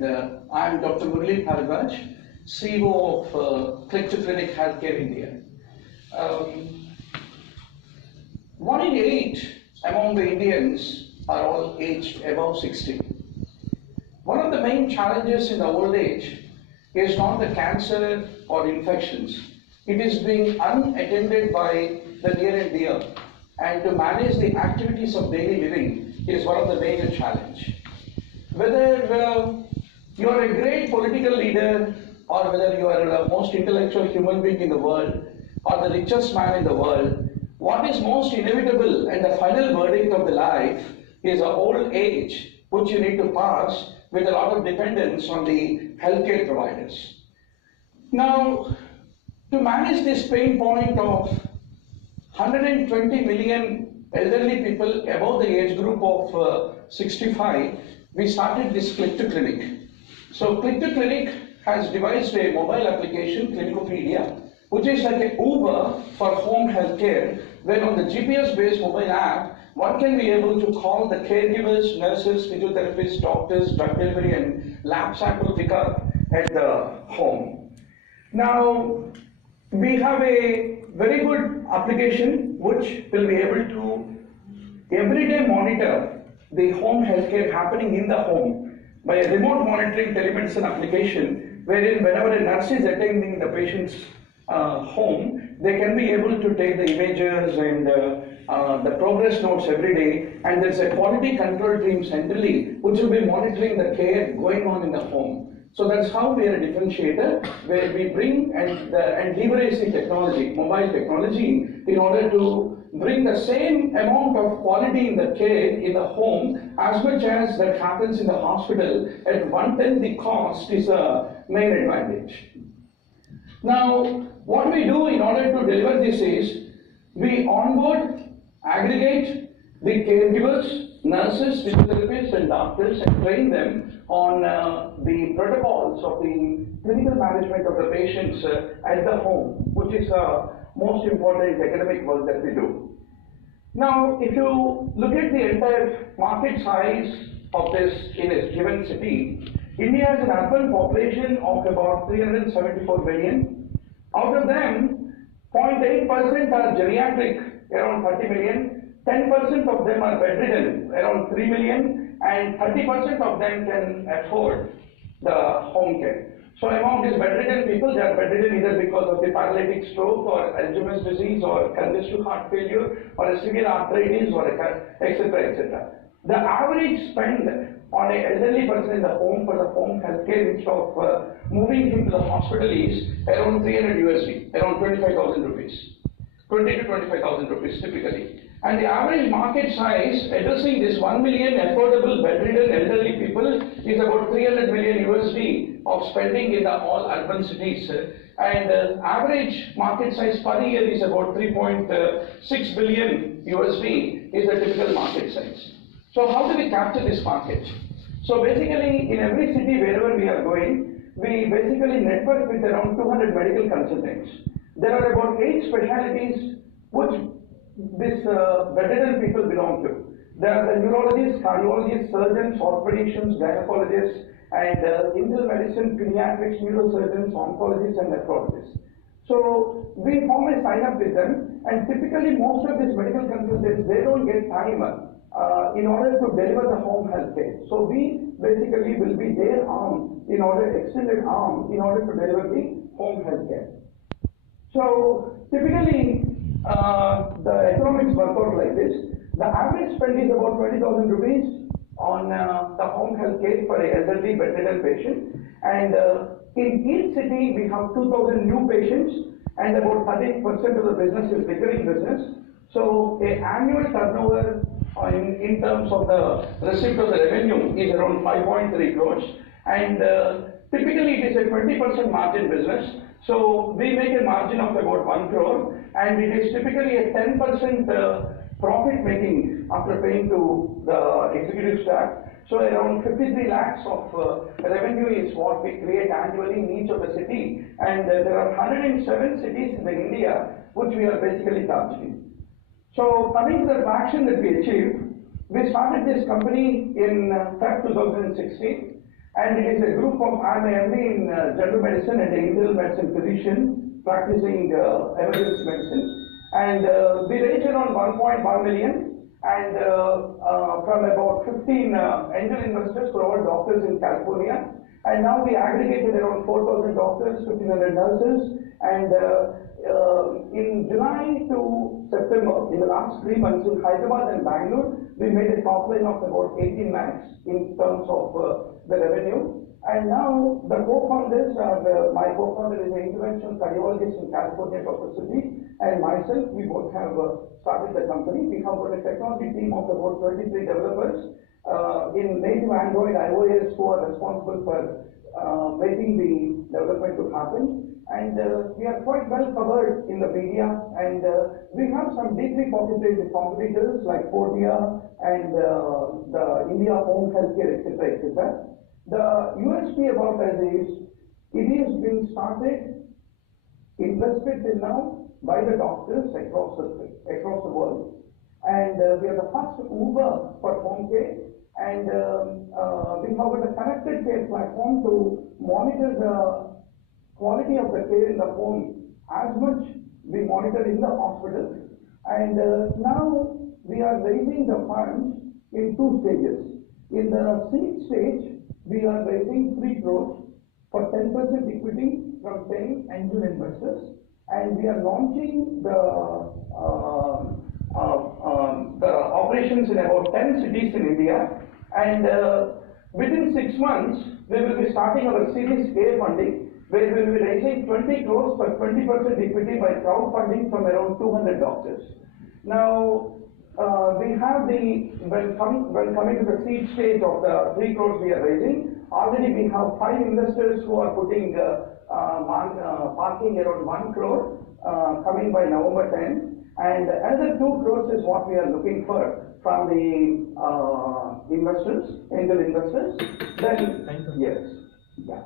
and I'm Dr. Murali, CEO of Click2Clinic Healthcare India. 1 in 8 among the Indians are all aged above 60. One of the main challenges in the old age is not the cancer or infections. It is being unattended by the near and dear, and to manage the activities of daily living is one of the major challenges. Whether you are a great political leader, or whether you are the most intellectual human being in the world, or the richest man in the world, what is most inevitable and the final verdict of the life is an old age, which you need to pass with a lot of dependence on the healthcare providers. Now, to manage this pain point of 120 million elderly people above the age group of 65, we started this Click2Clinic. So Click2Clinic has devised a mobile application, Clinicopedia, which is like an Uber for home healthcare, where on the GPS-based mobile app, one can be able to call the caregivers, nurses, physiotherapists, doctors, drug delivery, and lab sample pickup at the home. Now, we have a very good application which will be able to everyday monitor the home healthcare happening in the home by a remote monitoring telemedicine application, wherein whenever a nurse is attending the patient's home, they can be able to take the images and the progress notes every day, and there's a quality control team centrally which will be monitoring the care going on in the home. So that's how we are a differentiator, where we bring and leverage the technology, mobile technology, in order to bring the same amount of quality in the care in the home as much as that happens in the hospital at 1/10 the cost is a main advantage. Now, what we do in order to deliver this is we onboard, aggregate the caregivers, nurses, physiotherapists, and doctors, and train them on the protocols of the clinical management of the patients at the home, which is most important academic work that we do. Now, if you look at the entire market size of this in a given city, India has an urban population of about 374 million. Out of them, 0.8% are geriatric, around 30 million, 10% of them are bedridden, around 3 million, and 30% of them can afford the home care. So among these bedridden people, they are bedridden either because of the paralytic stroke or Alzheimer's disease or congestive heart failure or a severe arthritis or etc. etc. The average spend on an elderly person in the home for the home healthcare instead of moving him to the hospital is around 300 USD, around 25,000 rupees, 20 to 25,000 rupees typically. And the average market size addressing this 1 million affordable bedridden elderly people is about 300 million USD of spending in the all urban cities. And average market size per year is about 3.6 billion USD is the typical market size. So how do we capture this market? So basically, in every city wherever we are going, we basically network with around 200 medical consultants. There are about 8 specialties which these bedridden people belong to. There are the neurologists, cardiologists, surgeons, orthopedicians, gynecologists, and internal medicine, pediatrics, neurosurgeons, oncologists, and nephrologists. So we form a sign up with them, and typically most of these medical consultants, they don't get time in order to deliver the home health care. So we basically will be their arm, extended arm, in order to deliver the home health care. So typically, the economics work out like this. The average spend is about 20,000 rupees on the home health care for an elderly bedridden patient. And in each city, we have 2,000 new patients, and about 30% of the business is recurring business. So an annual turnover in terms of the receipt of the revenue is around 5.3 crores. And typically, it is a 20% margin business. So we make a margin of about 1 crore, and it is typically a 10% profit making after paying to the executive staff. So around 53 lakhs of revenue is what we create annually in each of the city, and there are 107 cities in India which we are basically targeting. So coming to the traction that we achieved, we started this company in Feb 2016, And it is a group of, I'm an MD in general medicine and an internal medicine physician practicing emergency medicine. And we raised around 1.1 million and from about 15 angel investors for all doctors in California. And now we aggregated around 4,000 doctors, 1,500 nurses, and in July to September, in the last 3 months in Hyderabad and Bangalore, we made a top line of about 18 lakhs in terms of the revenue. And now the co-founders are, my co-founder is an interventional cardiologist in California, Dr. Sudhi, and myself, we both have started the company. We have got a technology team of about 23 developers in native Android, iOS, who are responsible for making the development to happen. And we are quite well covered in the media, and we have some deeply pocketed competitors like Fordia and the India Home Healthcare, etc., etc. The USP about us is, it is being started, invested till now by the doctors across the world, and we are the first Uber for home care, and we have got a connected care platform to monitor the quality of the care in the home as much we monitor in the hospital. And now we are raising the funds in 2 stages. In the seed stage, we are raising 3 crores for 10% equity from 10 angel investors, and we are launching the operations in about 10 cities in India, and within 6 months we will be starting our Series A funding, where we will be raising 20 crores for 20% equity by crowdfunding from around 200 doctors. Now, we have when coming to the seed stage of the 3 crores we are raising, already we have 5 investors who are putting parking around 1 crore coming by November 10, and another 2 crores is what we are looking for from the investors, angel investors. Then, yes, yeah.